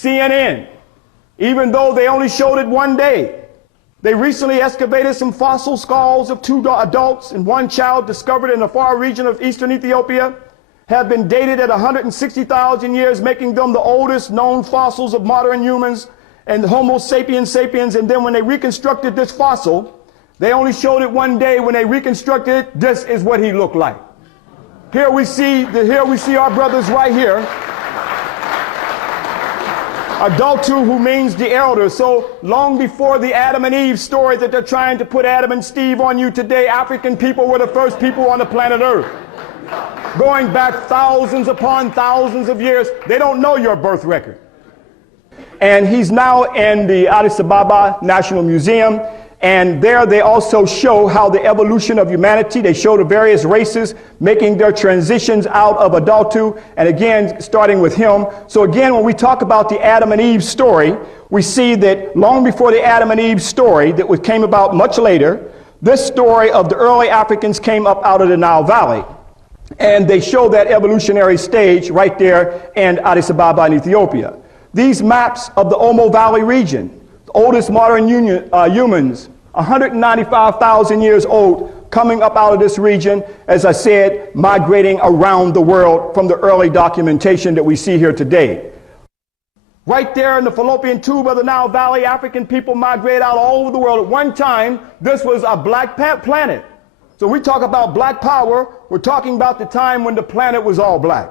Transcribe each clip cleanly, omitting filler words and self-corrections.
CNN, even though they only showed it one day. They recently excavated some fossil skulls of 2 adults and 1 child discovered in the far region of eastern Ethiopia, have been dated at 160,000 years, making them the oldest known fossils of modern humans and Homo sapiens sapiens. And then when they reconstructed this fossil, they only showed it one day. When they reconstructed it, this is what he looked like. Here we see our brothers right here. Adultu, who means the elder. So long before the Adam and Eve story that they're trying to put Adam and Steve on you today, African people were the first people on the planet Earth. Going back thousands upon thousands of years, they don't know your birth record. And he's now in the Addis Ababa National Museum. And there they also show how the evolution of humanity, they show the various races making their transitions out of Adultu, and again, starting with him. So again, when we talk about the Adam and Eve story, we see that long before the Adam and Eve story that came about much later, this story of the early Africans came up out of the Nile Valley. And they show that evolutionary stage right there in Addis Ababa in Ethiopia. These maps of the Omo Valley region, oldest modern humans, 195,000 years old, coming up out of this region, as I said, migrating around the world from the early documentation that we see here today. Right there in the fallopian tube of the Nile Valley, African people migrated out all over the world. At one time, this was a black planet. So we talk about black power, we're talking about the time when the planet was all black.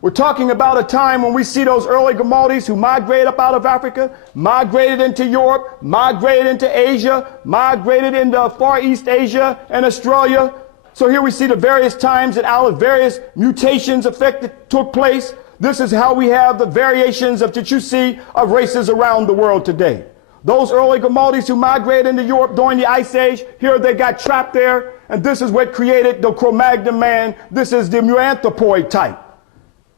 We're talking about a time when we see those early Gamaldis who migrated up out of Africa, migrated into Europe, migrated into Asia, migrated into Far East Asia and Australia. So here we see the various times that out of various mutations took place. This is how we have the variations that you see of races around the world today. Those early Gamaldis who migrated into Europe during the Ice Age, here they got trapped there, and this is what created the Cro-Magnon man. This is the Muanthropoid type.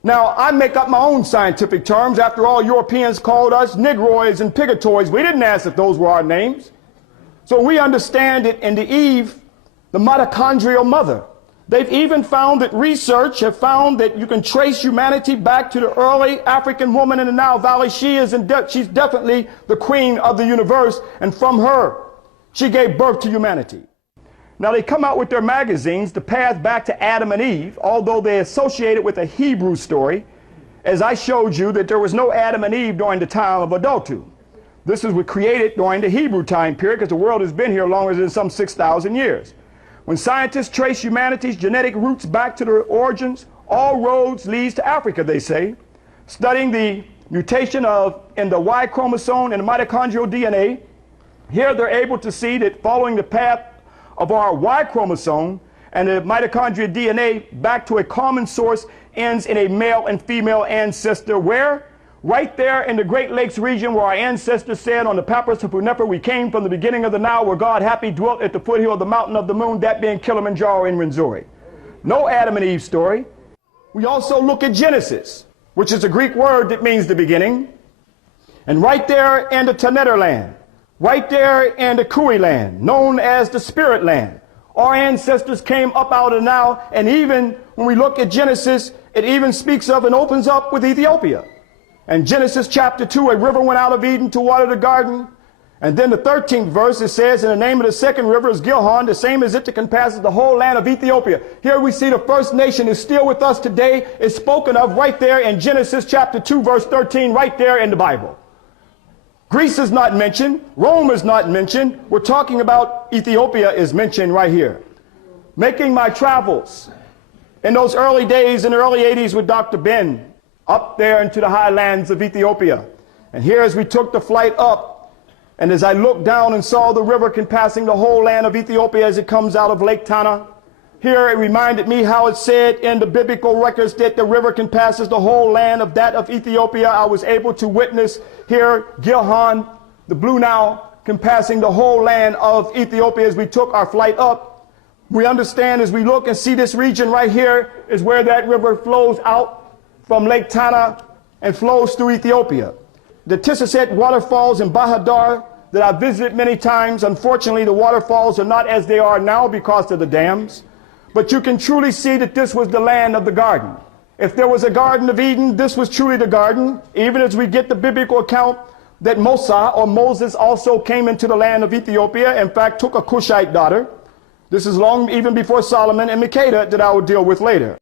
Now, I make up my own scientific terms. After all, Europeans called us Negroids and Pigatoids. We didn't ask if those were our names. So we understand it in the Eve, the mitochondrial mother. They've even found that research have found that you can trace humanity back to the early African woman in the Nile Valley. She's definitely the queen of the universe, and from her, she gave birth to humanity. Now they come out with their magazines, The Path Back to Adam and Eve, although they associate it with a Hebrew story, as I showed you that there was no Adam and Eve during the time of Adultu. This was created during the Hebrew time period because the world has been here longer than some 6,000 years. When scientists trace humanity's genetic roots back to their origins, all roads lead to Africa, they say. Studying the mutation in the Y chromosome and the mitochondrial DNA, here they're able to see that following the path of our Y chromosome and the mitochondrial DNA back to a common source ends in a male and female ancestor. Where? Right there in the Great Lakes region where our ancestors said on the Papyrus of Hunefer, we came from the beginning of the Nile where God happy dwelt at the foothill of the mountain of the moon, that being Kilimanjaro in Rwenzori. No Adam and Eve story. We also look at Genesis, which is a Greek word that means the beginning. And right there in the Taneter land, right there in the Kui land, known as the Spirit land, our ancestors came up out of the Nile, and even when we look at Genesis, it even speaks of and opens up with Ethiopia. And Genesis chapter 2, a river went out of Eden to water the garden. And then the 13th verse, it says, and the name of the second river is Gihon, the same as it that compasses the whole land of Ethiopia. Here we see the first nation is still with us today, is spoken of right there in Genesis chapter 2, verse 13, right there in the Bible. Greece is not mentioned. Rome is not mentioned. We're talking about Ethiopia is mentioned right here. Making my travels in those early days, in the early 80s with Dr. Ben, up there into the highlands of Ethiopia. And here as we took the flight up, and as I looked down and saw the river compassing the whole land of Ethiopia as it comes out of Lake Tana, here it reminded me how it said in the biblical records that the river compasses the whole land of that of Ethiopia. I was able to witness here Gihon, the Blue Nile, compassing the whole land of Ethiopia as we took our flight up. We understand as we look and see this region right here is where that river flows out from Lake Tana and flows through Ethiopia. The Tisaset waterfalls in Bahadar that I've visited many times, unfortunately the waterfalls are not as they are now because of the dams, but you can truly see that this was the land of the garden. If there was a Garden of Eden, this was truly the garden, even as we get the biblical account that Moses also came into the land of Ethiopia, in fact took a Cushite daughter. This is long even before Solomon and Makeda that I will deal with later.